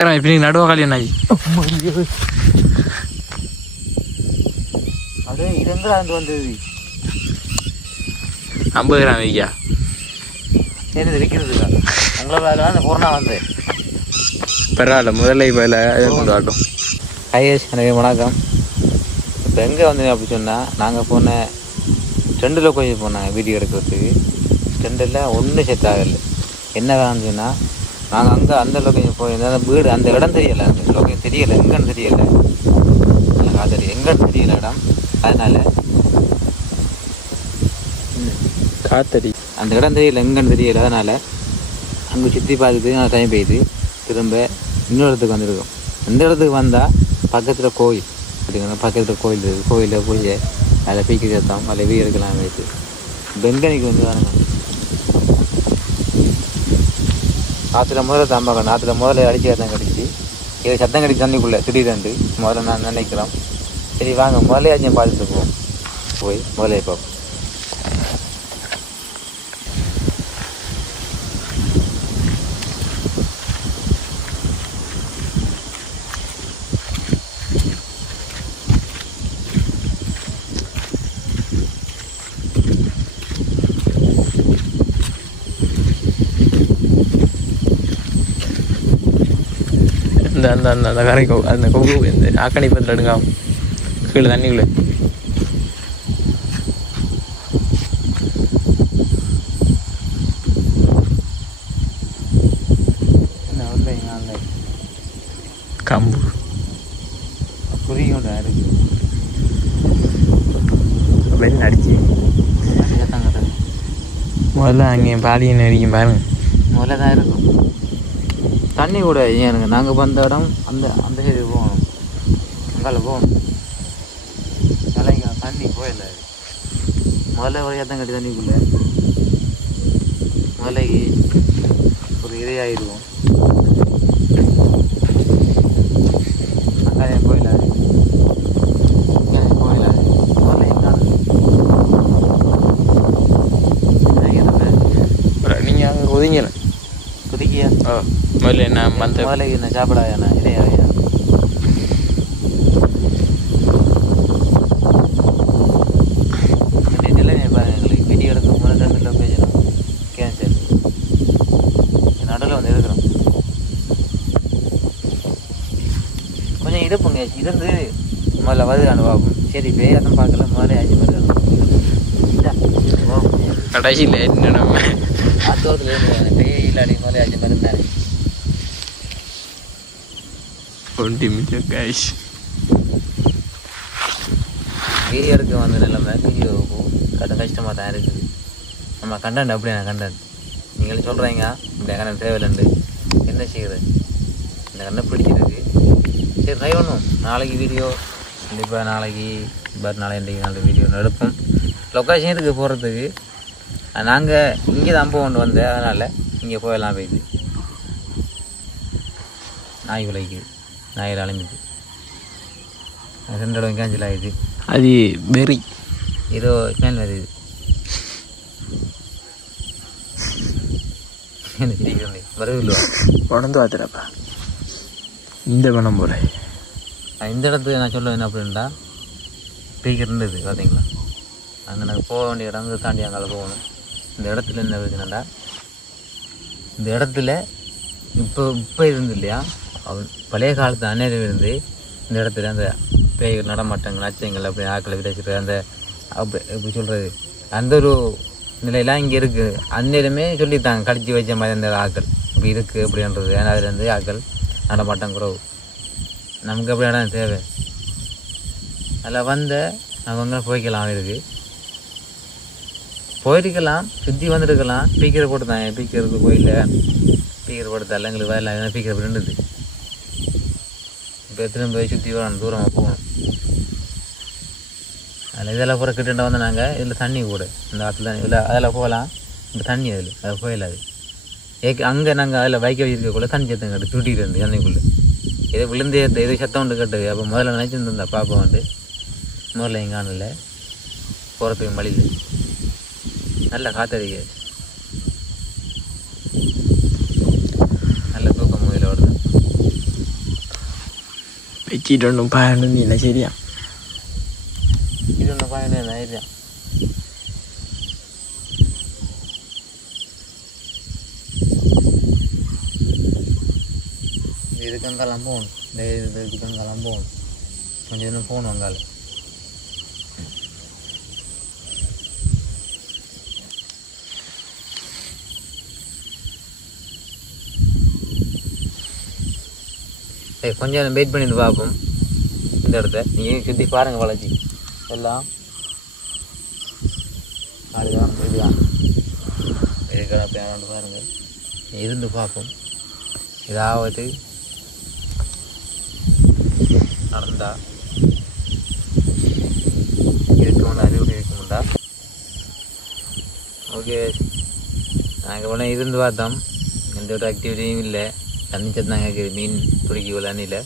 இப்ப நீ நடுவ கல்யாணம் ஆகி அது வந்தது ஐம்பது கிராம் வைக்கா என்னது விற்கிறதுக்கா உங்களை வேலை அந்த கொரோனா வந்து பரவாயில்ல முதல்ல கொண்டு வரட்டும் ஐஎஸ் எனக்கு வணக்கம் இப்போ எங்கே வந்தீங்க அப்படி சொன்னால் நாங்கள் போன ஸ்டெண்டில் கொஞ்சம் போனாங்க வீடியோ எடுக்கிறதுக்கு ஸ்டெண்டில் ஒன்றும் செட் ஆகலை என்ன காரணம் சொன்னால் நாங்கள் அங்கே அந்த லொக்கேஷன் போயிருந்தோம் வீடு அந்த இடம் தெரியலை. அந்த லொக்கேஷன் தெரியலை எங்கன்னு தெரியலை. எனக்கு அது எங்கன்னு தெரியல இடம். அதனால் காத்தடி. அந்த இடம் தெரியல எங்கன்னு தெரியல. அதனால் அங்கே சுற்றி பார்த்துட்டு நான் டைம் போயிட்டு திரும்ப இன்னொரு இடத்துக்கு வந்திருக்கோம். இந்த இடத்துக்கு வந்தால் பக்கத்தில் கோயில். அப்படிங்கிற பக்கத்தில் கோயில் இருக்குது கோயிலில் போய் அதில் பீக்கு சேர்த்தோம் அதில் வீடு எடுக்கலாம் வச்சு பெங்கனிக்கு வந்து வரணும். ஆற்றுல முதல்ல தம்பாக்கணும் ஆற்றுல முதல்ல அடிச்சு சத்தம் கிடச்சி இது சத்தம் கடிச்சு தண்ணிக்குள்ளே திடீரெண்டு முதல்ல நான் நினைக்கிறோம். சரி வாங்க முதலே அஞ்சு பார்த்துட்டு போவோம். போய் முதலே பார்ப்போம் இந்த அந்த அந்த அந்த கரை கொ அந்த கொங்கு இந்த ஆக்கணி பத்தில் எடுங்க. கீழே தண்ணிக்குள்ளே கம்பு. இருக்கு. வெள்ளம் அடிச்சு? முதல்ல அங்கே பாலியன் அடிக்கும் பாருங்க. முதல்ல தான் இருக்கும். தண்ணி கூட ஏனுங்க நாங்கள் வந்த இடம் அந்த அந்த சைடு போகணும். அங்கால போகணும். தலைங்க தண்ணி போயிடல. முதல்ல ஒரு ஏத்தம் கட்டி தண்ணிக்குள்ள. முதலைக்கு ஒரு இரையாயிடுவோம் முதல்ல என்ன? நீங்கள் அங்கே ஒதுங்கல குதிக்கியா? ஓ லொக்கேஷனும் கேன்சல் நடுவில் வந்து இருக்கிறோம் கொஞ்சம் இருப்புங்க இருந்து முதல்ல வருது அனுபவம் சரி வேகம் பார்க்கல முதல்ல ஆச்சு வருது கடைசியில் என்ன ஆத்தோரத்தில் இருந்து வெயில் அடி முதல்ல ஆச்சு மருந்தானே ஒன்டி மில்லியன் கேஷ் வீடியோ வந்த நிலைமை வீடியோ கட்ட கஷ்டமாக தான் இருக்குது. நம்ம கண்டென்ட் அப்படியே நான் கண்டென்ட் நீங்களும் சொல்கிறீங்க இப்படி கண்டென்ட் தேவையில்லைண்டு என்ன செய்யுது? இந்த கண்டென்ட் பிடிச்சிருக்கு. சரி ட்ரை பண்ணும் நாளைக்கு வீடியோ கண்டிப்பாக நாளைக்கு பட் நாளை இன்றைக்கு நாளைக்கு வீடியோ எடுப்போம். லொக்கேஷன் இருக்குது போகிறதுக்கு நாங்கள் இங்கே தான் போகணும் வந்தேன் அதனால் இங்கே போயெல்லாம் போயிடுது நாய் விளைக்குது நாயில் அலம்பிது ரெண்டு இடம் கேன்சல் ஆகிடுது அது வெறி. ஏதோ ஸ்மெல் வருது. உடந்து பார்த்துறப்பா இந்த பணம் போல இந்த இடத்துக்கு நான் சொல்ல என்ன அப்படின்டா ஸ்பீக்கர் இருந்தது பார்த்தீங்களா அங்கே நாங்கள் போக வேண்டிய இடம் வந்து தாண்டி அங்கே போகணும். இந்த இடத்துல என்ன இருக்குதுன்னா இந்த இடத்துல இப்போ இப்போ இருந்து இல்லையா? அவன் பழைய காலத்து அந்நேரம் இருந்து இந்த இடத்துல அந்த பேய்கள் நடமாட்டங்கள் அச்சங்கள் அப்படி ஆக்களை விதைச்சிட்டு அந்த அப்படி எப்படி சொல்கிறது அந்த ஒரு நிலையெல்லாம் இங்கே இருக்குது அந்நேரமே சொல்லித்தாங்க கழிச்சு வச்ச மாதிரி அந்த ஆக்கள். இப்படி இருக்குது அப்படின்றது. ஏன்னா அதுலேருந்து ஆக்கள் நடமாட்டம் குறவு. நமக்கு அப்படி இடம் தேவை. அதில் வந்த அவங்க போய்க்கலாம் இருக்கு போயிருக்கலாம் சுற்றி வந்துருக்கலாம். ஸ்பீக்கர் போட்டு தான் ஸ்பீக்கருக்கு போயில. ஸ்பீக்கர் போட்டு தரல எங்களுக்கு வேலை ஸ்பீக்கர் ரெண்டுது இப்போ திரும்ப போய் சுற்றி வரணும் தூரமாக போகணும். அதில் இதெல்லாம் பூரா கிட்ட வந்து நாங்கள் இதில் தண்ணி கூட இந்த ஆற்றுல தண்ணி. இல்லை அதில் போகலாம். இந்த தண்ணி அதில் அது. போயிடாது ஏக்கு அங்கே நாங்கள் அதில் வைக்க வச்சிருக்கக்குள்ள தண்ணி சத்தம் கட்டு தூட்டிகிட்டு இருந்து தண்ணிக்குள்ளே ஏதோ விழுந்தே ஏதோ சத்தம் உண்டு கட்டு அப்போ முதல்ல நினச்சிருந்தா பாப்பா வந்து முதல்ல எங்கானில் ஆணில் போகிறதுக்கு நல்லா காற்று காத்தடிக்க വെച്ചിട്ടൊന്നും പഴയൊന്നുമില്ല ശരിയാ ഇതൊന്നും പതിനായിരം இதுக்கு அங்கெல்லாம் போகணும் இந்த இது இதுக்கு அங்கெல்லாம் போகணும் கொஞ்சம் இன்னும் போகணும் அங்கால சரி கொஞ்சம் வெயிட் பண்ணி பார்ப்போம். இந்த இடத்த. நீங்கள் சுற்றி பாருங்கள் வளர்ச்சி. எல்லாம். அதுதான் இதுதான் இருக்கிற பேரண்ட் பாருங்கள் இருந்து பார்ப்போம். ஏதாவது நடந்தா. இருக்கும்டா அறிவுரை இருக்கும்டா ஓகே நாங்கள் உடனே இருந்து பார்த்தோம். எந்த ஒரு ஆக்டிவிட்டியும் இல்லை. தண்ணி நாங்கள் கேட்குது மீன் பிடிக்க விளாண்டில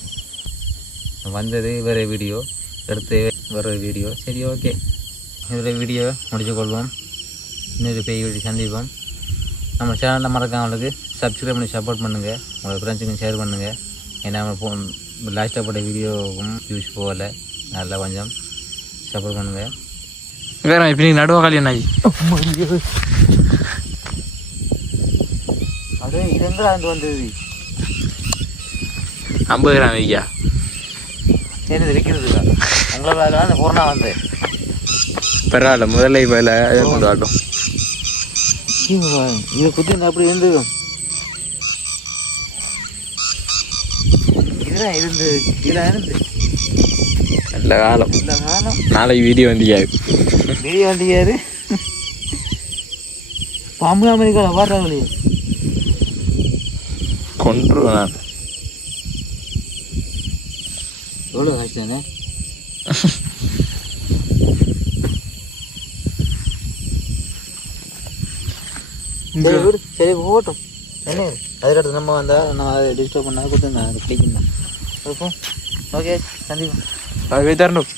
வந்தது வேறு வீடியோ எடுத்து வேறு வீடியோ. சரி ஓகே. இதில் வீடியோ முடிச்சு கொள்வோம். இன்னொரு பெய் வீடியோ சந்திப்போம். நம்ம சேனலில் மறக்காமலுக்கு சப்ஸ்கிரைப் பண்ணி சப்போர்ட் பண்ணுங்கள் உங்கள் ஃப்ரெண்ட்ஸுக்கும் ஷேர் பண்ணுங்கள் ஏன்னா நம்ம போ லாஸ்ட்டாக போட்ட வீடியோவும் யூஸ் போகலை. நல்லா கொஞ்சம் சப்போர்ட் பண்ணுங்கள் வேற இப்ப நீ நடுவா கல்யாணம் ஆகி அப்படியே இது எங்கே வந்து வந்தது? ஐம்பது கிராம் வைக்கா. என்னது விற்கிறதுக்கா உங்களை வேலை அந்த கொரோனா வந்து. பரவாயில்ல முதல்ல இல்லை கொண்டு வாட்டும் இது குத்தி அப்படி இருந்து இதுதான் இருந்து இதெல்லாம் இருந்து. நல்ல காலம். இந்த காலம். நாளைக்கு வீடியோ வந்திக்காது வெளியே வண்டியாரு பாம்பு அமெரிக்கால வர்ற வழியே கொண்டுருவேன் நான். எவ்வளோ கஷ்டண்ணே சரி விடு சரி போகட்டும் என்ன? அதுக்கடுத்து நம்ம வந்தால் நான் அதை டிஸ்டர்ப் பண்ணால் கொடுத்து நான் கிளிக் பண்ணேன் ஓகே சந்தீபம் அது தரணும்.